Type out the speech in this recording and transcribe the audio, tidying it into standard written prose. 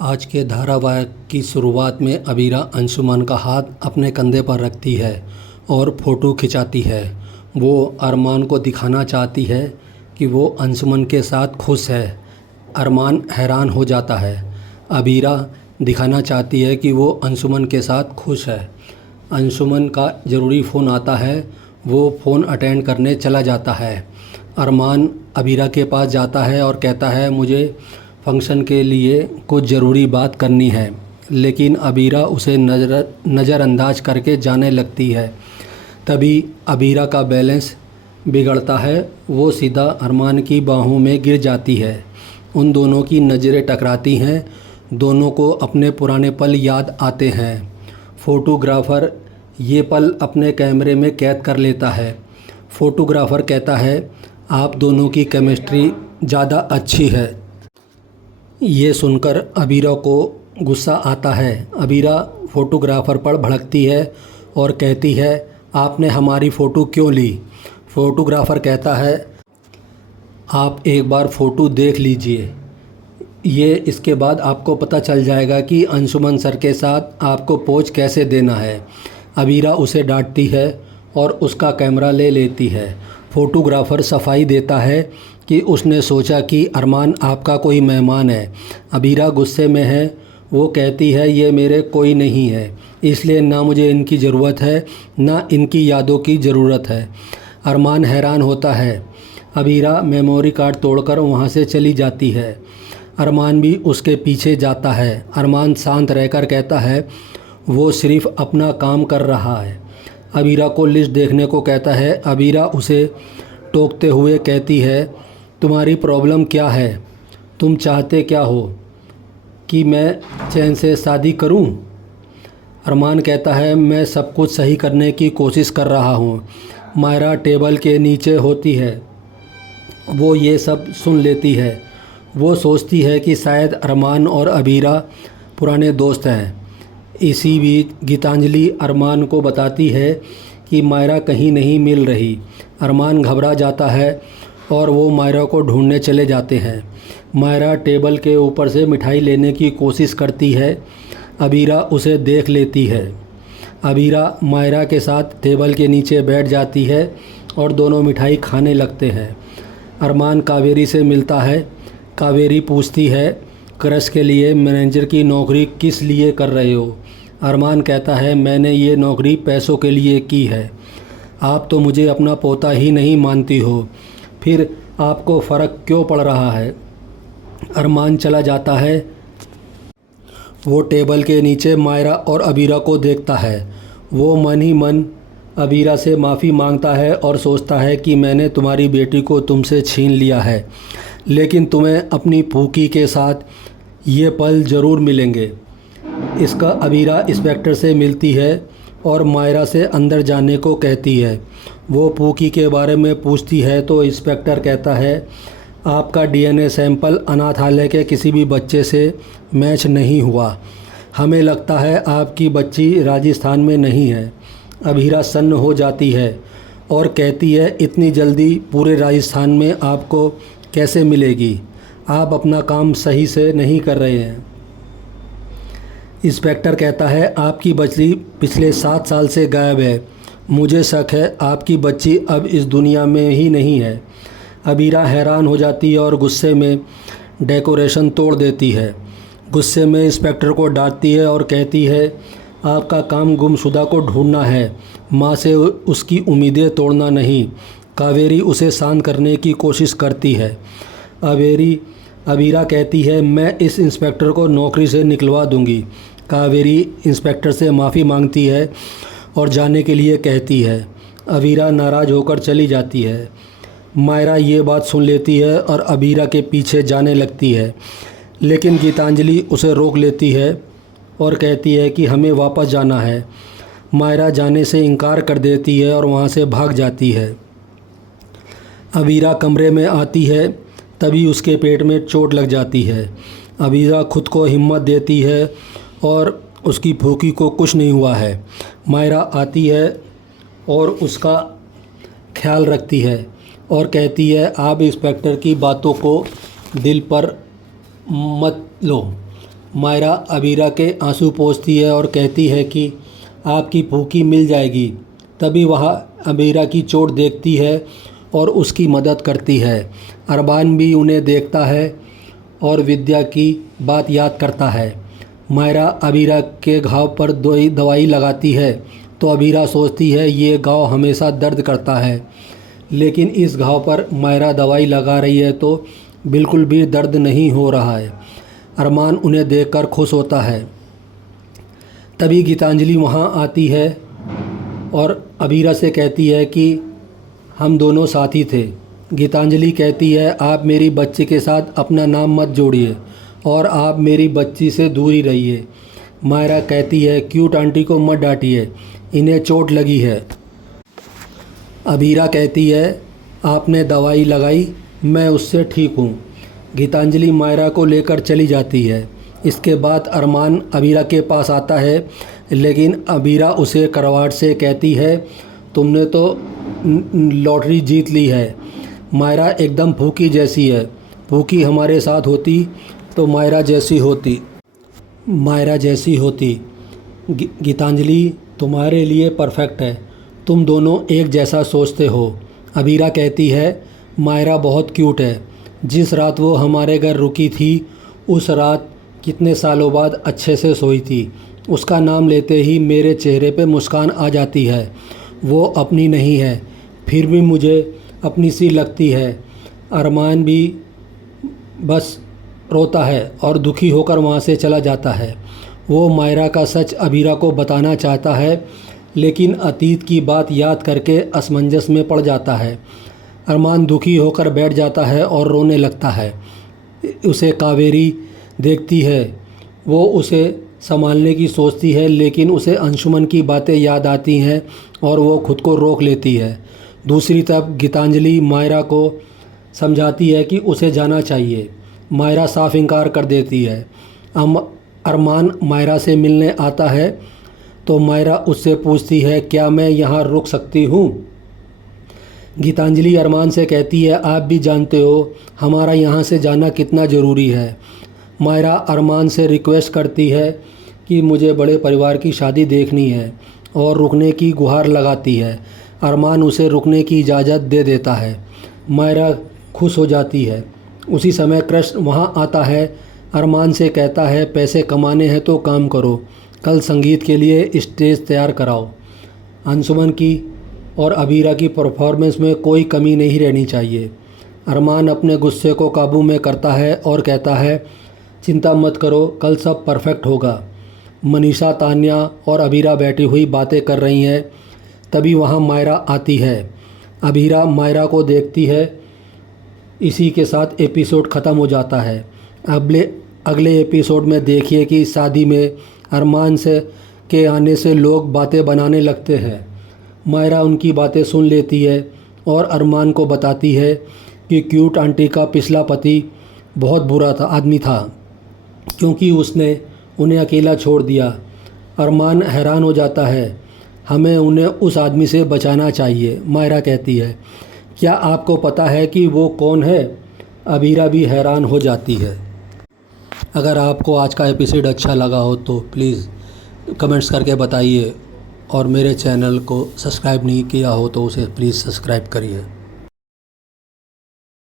आज के धारावाहिक की शुरुआत में अबीरा अंशुमन का हाथ अपने कंधे पर रखती है और फ़ोटो खिंचाती है। वो अरमान को दिखाना चाहती है कि वो अंशुमन के साथ खुश है। अरमान हैरान हो जाता है। अबीरा दिखाना चाहती है कि वो अंशुमन के साथ खुश है। अंशुमन का ज़रूरी फ़ोन आता है। वो फ़ोन अटेंड करने चला जाता है। अरमान अबीरा के पास जाता है और कहता है, मुझे फंक्शन के लिए कुछ ज़रूरी बात करनी है, लेकिन अबीरा उसे नज़रअंदाज करके जाने लगती है। तभी अबीरा का बैलेंस बिगड़ता है। वो सीधा अरमान की बाहों में गिर जाती है। उन दोनों की नज़रें टकराती हैं। दोनों को अपने पुराने पल याद आते हैं। फ़ोटोग्राफ़र ये पल अपने कैमरे में कैद कर लेता है। फ़ोटोग्राफ़र कहता है, आप दोनों की केमिस्ट्री ज़्यादा अच्छी है। ये सुनकर अबीरा को गुस्सा आता है। अबीरा फ़ोटोग्राफ़र पर भड़कती है और कहती है, आपने हमारी फ़ोटो क्यों ली? फ़ोटोग्राफ़र कहता है, आप एक बार फ़ोटो देख लीजिए, इसके बाद आपको पता चल जाएगा कि अंशुमन सर के साथ आपको पोज कैसे देना है। अबीरा उसे डांटती है और उसका कैमरा ले लेती है। फ़ोटोग्राफ़र सफाई देता है कि उसने सोचा कि अरमान आपका कोई मेहमान है। अबीरा गुस्से में है। वो कहती है, ये मेरे कोई नहीं है, इसलिए ना मुझे इनकी ज़रूरत है, ना इनकी यादों की ज़रूरत है। अरमान हैरान होता है। अबीरा मेमोरी कार्ड तोड़कर वहाँ से चली जाती है। अरमान भी उसके पीछे जाता है। अरमान शांत रहकर कहता है, वो सिर्फ़ अपना काम कर रहा है। अबीरा को लिस्ट देखने को कहता है। अबीरा उसे टोकते हुए कहती है, तुम्हारी प्रॉब्लम क्या है? तुम चाहते क्या हो? कि मैं चैन से शादी करूं? अरमान कहता है, मैं सब कुछ सही करने की कोशिश कर रहा हूं। मायरा टेबल के नीचे होती है। वो ये सब सुन लेती है। वो सोचती है कि शायद अरमान और अबीरा पुराने दोस्त हैं। इसी बीच गीतांजलि अरमान को बताती है कि मायरा कहीं नहीं मिल रही। अरमान घबरा जाता है और वो मायरा को ढूंढने चले जाते हैं। मायरा टेबल के ऊपर से मिठाई लेने की कोशिश करती है। अबीरा उसे देख लेती है। अबीरा मायरा के साथ टेबल के नीचे बैठ जाती है और दोनों मिठाई खाने लगते हैं। अरमान कावेरी से मिलता है। कावेरी पूछती है, क्रश के लिए मैनेजर की नौकरी किस लिए कर रहे हो? अरमान कहता है, मैंने ये नौकरी पैसों के लिए की है। आप तो मुझे अपना पोता ही नहीं मानती हो, फिर आपको फ़र्क क्यों पड़ रहा है? अरमान चला जाता है। वो टेबल के नीचे मायरा और अबीरा को देखता है। वो मन ही मन अबीरा से माफ़ी मांगता है और सोचता है कि मैंने तुम्हारी बेटी को तुमसे छीन लिया है, लेकिन तुम्हें अपनी फूफी के साथ ये पल ज़रूर मिलेंगे। इसका अबीरा इंस्पेक्टर से मिलती है और मायरा से अंदर जाने को कहती है। वो फूफी के बारे में पूछती है तो इंस्पेक्टर कहता है, आपका डीएनए सैंपल अनाथालय के किसी भी बच्चे से मैच नहीं हुआ। हमें लगता है आपकी बच्ची राजस्थान में नहीं है। अबीरा सन्न हो जाती है और कहती है, इतनी जल्दी पूरे राजस्थान में आपको कैसे मिलेगी? आप अपना काम सही से नहीं कर रहे हैं। इंस्पेक्टर कहता है, आपकी बच्ची पिछले 7 साल से गायब है। मुझे शक है आपकी बच्ची अब इस दुनिया में ही नहीं है। अबीरा हैरान हो जाती है और गुस्से में डेकोरेशन तोड़ देती है। गुस्से में इंस्पेक्टर को डांटती है और कहती है, आपका काम गुमशुदा को ढूंढना है, माँ से उसकी उम्मीदें तोड़ना नहीं। कावेरी उसे शांत करने की कोशिश करती है। अबीरा कहती है, मैं इस इंस्पेक्टर को नौकरी से निकलवा दूंगी। कावेरी इंस्पेक्टर से माफ़ी मांगती है और जाने के लिए कहती है। अबीरा नाराज़ होकर चली जाती है। मायरा ये बात सुन लेती है और अबीरा के पीछे जाने लगती है, लेकिन गीतांजलि उसे रोक लेती है और कहती है कि हमें वापस जाना है। मायरा जाने से इनकार कर देती है और वहाँ से भाग जाती है। अबीरा कमरे में आती है, तभी उसके पेट में चोट लग जाती है। अबीरा खुद को हिम्मत देती है और उसकी फूफी को कुछ नहीं हुआ है। मायरा आती है और उसका ख्याल रखती है और कहती है, आप इंस्पेक्टर की बातों को दिल पर मत लो। मायरा अबीरा के आंसू पोंछती है और कहती है कि आपकी फूफी मिल जाएगी। तभी वह अबीरा की चोट देखती है और उसकी मदद करती है। अरमान भी उन्हें देखता है और विद्या की बात याद करता है। मायरा अबीरा के घाव पर दवाई लगाती है तो अबीरा सोचती है ये घाव हमेशा दर्द करता है, लेकिन इस घाव पर मायरा दवाई लगा रही है तो बिल्कुल भी दर्द नहीं हो रहा है। अरमान उन्हें देखकर खुश होता है। तभी गीतांजलि वहाँ आती है और अबीरा से कहती है कि हम दोनों साथी थे। गीतांजलि कहती है आप मेरी बच्ची के साथ अपना नाम मत जोड़िए और आप मेरी बच्ची से दूर ही रहिए। मायरा कहती है क्यूट आंटी को मत डांटिए, इन्हें चोट लगी है। अबीरा कहती है आपने दवाई लगाई, मैं उससे ठीक हूँ। गीतांजलि मायरा को लेकर चली जाती है। इसके बाद अरमान अबीरा के पास आता है, लेकिन अबीरा उसे करवाट से कहती है तुमने तो लॉटरी जीत ली है। मायरा एकदम फूफी जैसी है, फूफी हमारे साथ होती तो मायरा जैसी होती। गीतांजलि तुम्हारे लिए परफेक्ट है, तुम दोनों एक जैसा सोचते हो। अबीरा कहती है मायरा बहुत क्यूट है। जिस रात वो हमारे घर रुकी थी उस रात कितने सालों बाद अच्छे से सोई थी। उसका नाम लेते ही मेरे चेहरे पे मुस्कान आ जाती है। वो अपनी नहीं है, फिर भी मुझे अपनी सी लगती है। अरमान भी बस रोता है और दुखी होकर वहाँ से चला जाता है। वो मायरा का सच अबीरा को बताना चाहता है, लेकिन अतीत की बात याद करके असमंजस में पड़ जाता है। अरमान दुखी होकर बैठ जाता है और रोने लगता है। उसे कावेरी देखती है, वो उसे संभालने की सोचती है, लेकिन उसे अंशुमन की बातें याद आती हैं और वो खुद को रोक लेती है। दूसरी तरफ गीतांजलि मायरा को समझाती है कि उसे जाना चाहिए। मायरा साफ इनकार कर देती है। अरमान मायरा से मिलने आता है तो मायरा उससे पूछती है क्या मैं यहाँ रुक सकती हूँ। गीतांजलि अरमान से कहती है आप भी जानते हो हमारा यहाँ से जाना कितना ज़रूरी है। मायरा अरमान से रिक्वेस्ट करती है कि मुझे बड़े परिवार की शादी देखनी है और रुकने की गुहार लगाती है। अरमान उसे रुकने की इजाज़त दे देता है। मायरा खुश हो जाती है। उसी समय कृष्ण वहाँ आता है। अरमान से कहता है पैसे कमाने हैं तो काम करो, कल संगीत के लिए स्टेज तैयार कराओ। अंशुमन की और अबीरा की परफॉर्मेंस में कोई कमी नहीं रहनी चाहिए। अरमान अपने गुस्से को काबू में करता है और कहता है चिंता मत करो, कल सब परफेक्ट होगा। मनीषा, तान्या और अबीरा बैठी हुई बातें कर रही हैं। तभी वहाँ मायरा आती है। अबीरा मायरा को देखती है। इसी के साथ एपिसोड ख़त्म हो जाता है। अगले एपिसोड में देखिए कि शादी में अरमान के आने से लोग बातें बनाने लगते हैं। मायरा उनकी बातें सुन लेती है और अरमान को बताती है कि क्यूट आंटी का पिछला पति बहुत बुरा आदमी था, क्योंकि उसने उन्हें अकेला छोड़ दिया। अरमान हैरान हो जाता है। हमें उन्हें उस आदमी से बचाना चाहिए, मायरा कहती है। क्या आपको पता है कि वो कौन है? अबीरा भी हैरान हो जाती है। अगर आपको आज का एपिसोड अच्छा लगा हो तो प्लीज़ कमेंट्स करके बताइए और मेरे चैनल को सब्सक्राइब नहीं किया हो तो उसे प्लीज़ सब्सक्राइब करिए।